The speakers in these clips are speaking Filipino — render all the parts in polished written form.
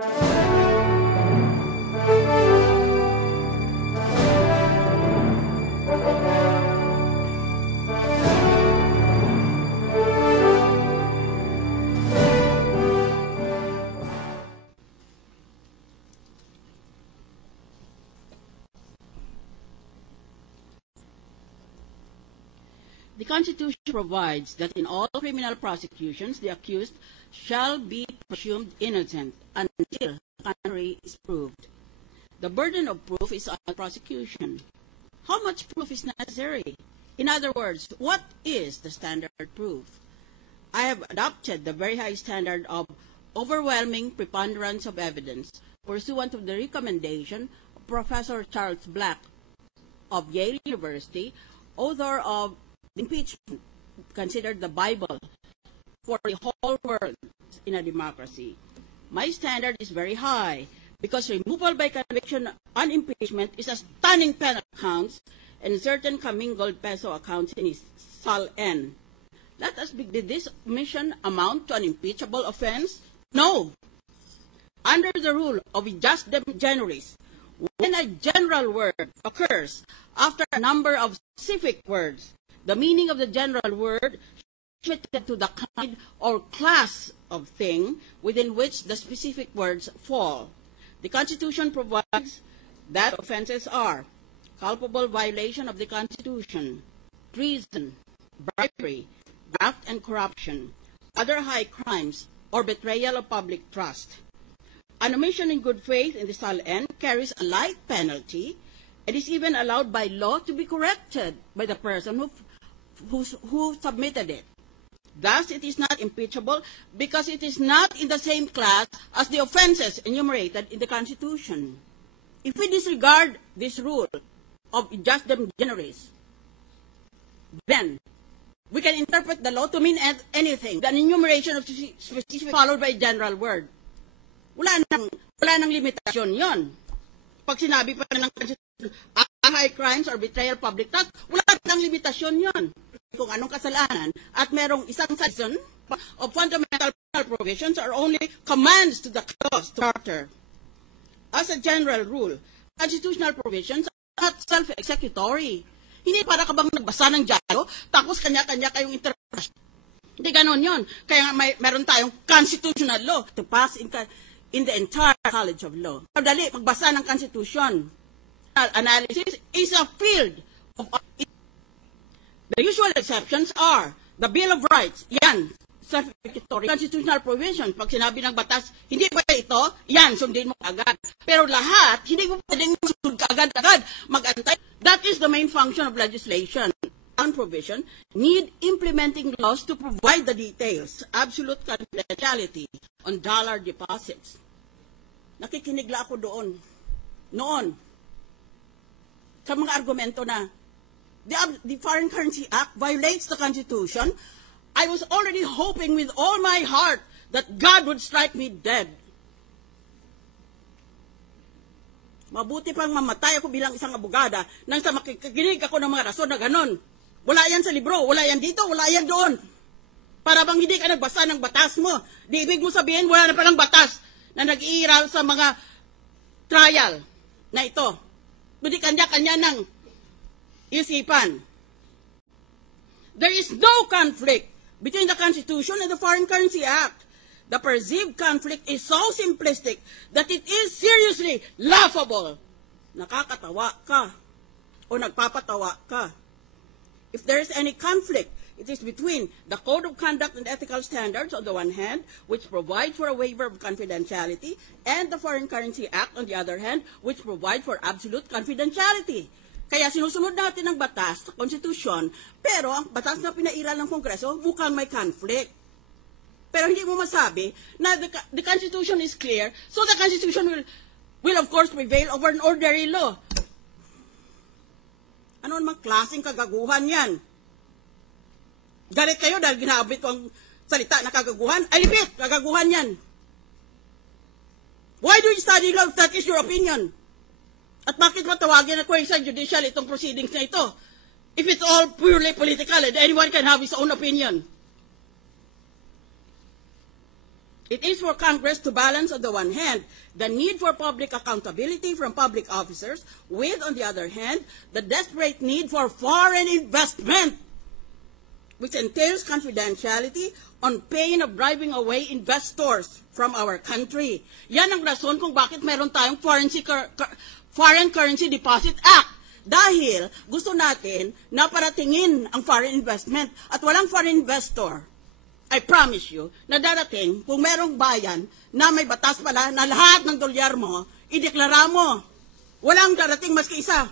The Constitution provides that in all criminal prosecutions, the accused shall be presumed innocent until the contrary is proved. The burden of proof is on the prosecution. How much proof is necessary? In other words, what is the standard proof? I have adopted the very high standard of overwhelming preponderance of evidence pursuant to the recommendation of Professor Charles Black of Yale University, author of Impeachment, considered the Bible for the whole world in a democracy. My standard is very high because removal by conviction on impeachment is a stunning penalty counts and certain commingled peso accounts in his Sal N. Let us begin. Did this omission amount to an impeachable offense? No. Under the rule of jus dem generis, when a general word occurs after a number of specific words, the meaning of the general word is limited to the kind or class of thing within which the specific words fall. The Constitution provides that offenses are culpable violation of the Constitution, treason, bribery, graft and corruption, other high crimes, or betrayal of public trust. An omission in good faith in the Sal N carries a light penalty and is even allowed by law to be corrected by the person who submitted it. Thus, it is not impeachable because it is not in the same class as the offenses enumerated in the Constitution. If we disregard this rule of jus dem generis, then we can interpret the law to mean anything. The enumeration of specific followed by a general word. Wala nang limitasyon yon. Pag sinabi pa ng Constitution, high crimes or betrayal of public trust, wala nang limitasyon yon. Kung anong kasalanan at merong isang section of fundamental provisions are only commands to the clause to charter. As a general rule, constitutional provisions are not self-executory. Hindi para ka bang nagbasa ng dyaryo, tapos kanya-kanya kayong interpretation. Hindi ganon yun. Kaya meron tayong constitutional law to pass in the entire College of Law. Dali, magbasa ng Constitution. Analysis is a field of... The usual exceptions are the Bill of Rights, yan, self-executory, constitutional provision. Pag sinabi ng batas, hindi ba ito, yan, sundin mo agad. Pero lahat, hindi mo pwedeng sundin agad-agad, mag-antay. That is the main function of legislation. On provision, need implementing laws to provide the details, absolute confidentiality on dollar deposits. Nakikinigla ako noon, sa mga argumento na, the Foreign Currency Act violates the Constitution. I was already hoping with all my heart that God would strike me dead. Mabuti pang mamatay ako bilang isang abogada nang sa makikinig ako ng mga rason na ganon. Wala yan sa libro, wala yan dito, wala yan doon. Para bang hindi ka nagbasa ng batas mo. Di ibig mo sabihin, wala na palang batas na nag-iiral sa mga trial na ito. Hindi kanya-kanya ng isipan. There is no conflict between the Constitution and the Foreign Currency Act. The perceived conflict is so simplistic that it is seriously laughable. Nakakatawa ka o nagpapatawa ka. If there is any conflict, it is between the Code of Conduct and Ethical Standards on the one hand, which provide for a waiver of confidentiality, and the Foreign Currency Act on the other hand, which provide for absolute confidentiality. Kaya sinusunod natin ang batas sa Konstitusyon, pero ang batas na pinairal ng Kongreso mukhang may conflict. Pero hindi mo masabi na the Constitution is clear, so the Constitution will of course prevail over an ordinary law. Ano namang klaseng kagaguhan yan? Galit kayo dahil ginabit ko ang salita na kagaguhan? Ay, lipit! Kagaguhan yan. Why do you study law if that is your opinion? At bakit matawagin na quasi-judicial itong proceedings na ito? If it's all purely political and anyone can have his own opinion. It is for Congress to balance, on the one hand, the need for public accountability from public officers with, on the other hand, the desperate need for foreign investment, which entails confidentiality on pain of driving away investors from our country. Yan ang rason kung bakit meron tayong Foreign Currency Deposit Act. Dahil gusto natin na paratingin ang foreign investment at walang foreign investor. I promise you na darating kung merong bayan na may batas pala na lahat ng dolyar mo, ideklara mo. Walang darating maski isa.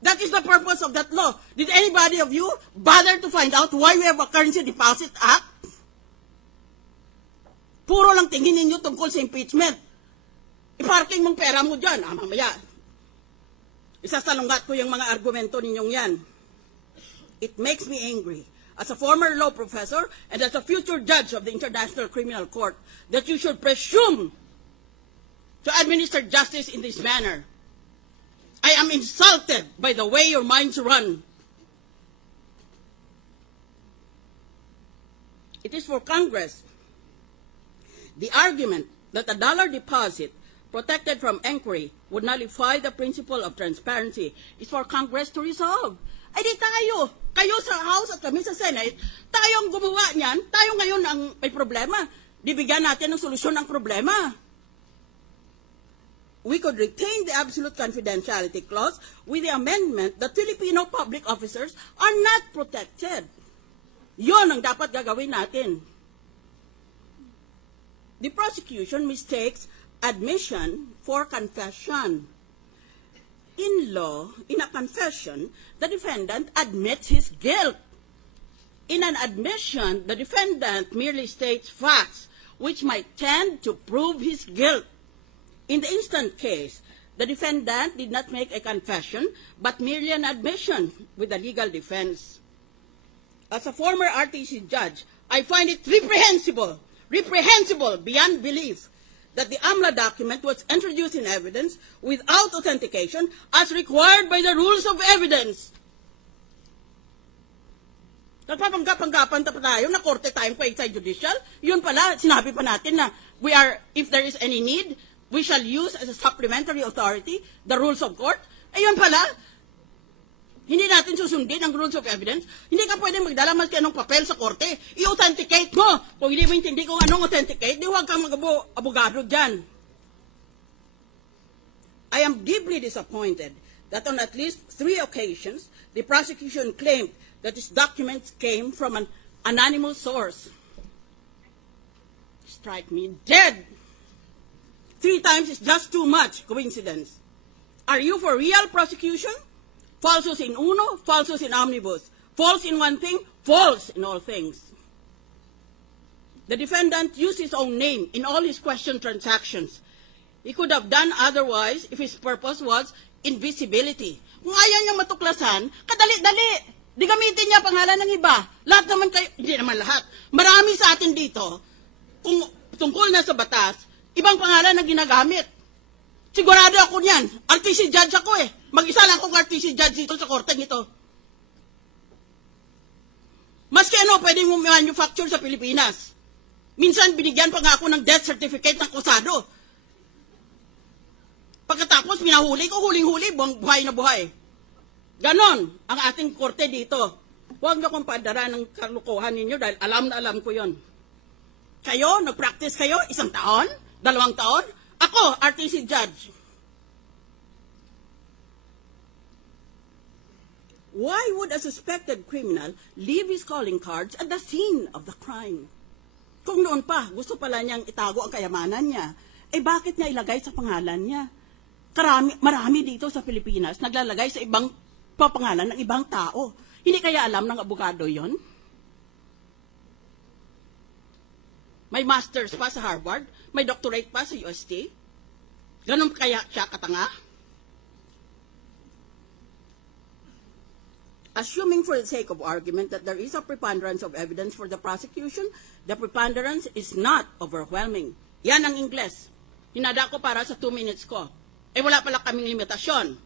That is the purpose of that law. Did anybody of you bother to find out why we have a Currency Deposit Act? Puro lang tingin ninyo tungkol sa impeachment. Iparking mong pera mo dyan. Mamaya. Isasalungat ko yung mga argumento ninyong yan. It makes me angry, as a former law professor and as a future judge of the International Criminal Court, that you should presume to administer justice in this manner. I am insulted by the way your minds run. It is for Congress. The argument that a dollar deposit protected from inquiry would nullify the principle of transparency is for Congress to resolve. Ay di tayo, kayo sa House at kami sa Senate, tayong gumawa niyan, tayo ngayon ang may problema. Di bigyan natin ng solusyon ang problema. We could retain the absolute confidentiality clause with the amendment that Filipino public officers are not protected. Yon ang dapat gagawin natin. The prosecution mistakes admission for confession. In law, in a confession, the defendant admits his guilt. In an admission, the defendant merely states facts which might tend to prove his guilt. In the instant case, the defendant did not make a confession, but merely an admission with a legal defense. As a former RTC judge, I find it reprehensible beyond belief, that the AMLA document was introduced in evidence without authentication as required by the rules of evidence. Nagpapanggap-panggapan tayo na korte tayong quasi-judicial. Yun pala, sinabi pa natin na if there is any need, we shall use as a supplementary authority the rules of court. Ayun pala, hindi natin susundin ang rules of evidence. Hindi ka pwede magdala maski anong papel sa korte. I-authenticate mo. Kung hindi mo intindi kung anong authenticate, di huwag kang mag-abogado dyan. I am deeply disappointed that on at least 3 occasions, the prosecution claimed that these documents came from an anonymous source. Strike me dead. 3 times is just too much coincidence. Are you for real prosecution? Falsus in uno, falsus in omnibus. False in one thing, false in all things. The defendant used his own name in all his question transactions. He could have done otherwise if his purpose was invisibility. Kung ayaw niyang matuklasan, kadali-dali. Di gamitin niya pangalan ng iba. Lahat naman kayo, hindi naman lahat. Marami sa atin dito, kung tungkol na sa batas, ibang pangalan na ginagamit. Sigurado ako niyan. RTC judge ako eh. Mag-isa lang akong RTC judge dito sa korte nito. Maski ano, pwede mo manufacture sa Pilipinas. Minsan, binigyan pa nga ako ng death certificate ng kusado. Pagkatapos, minahuli ko, huling-huli, buhay na buhay. Ganon ang ating korte dito. Huwag na kong padara ng kalukuhan ninyo dahil alam na alam ko yon. Kayo, nag-practice kayo, 1 taon, 2 taon. Ako, RTC judge. Why would a suspected criminal leave his calling cards at the scene of the crime? Kung noon pa, gusto pala niyang itago ang kayamanan niya, bakit niya ilagay sa pangalan niya? Marami dito sa Pilipinas naglalagay sa ibang papangalan ng ibang tao. Hindi kaya alam ng abogado yon? May master's pa sa Harvard, may doctorate pa sa UST. Ganun kaya siya katanga? Assuming for the sake of argument that there is a preponderance of evidence for the prosecution, the preponderance is not overwhelming. Yan ang Ingles. Hinada ko para sa 2 minutes ko. Wala pala kaming limitasyon.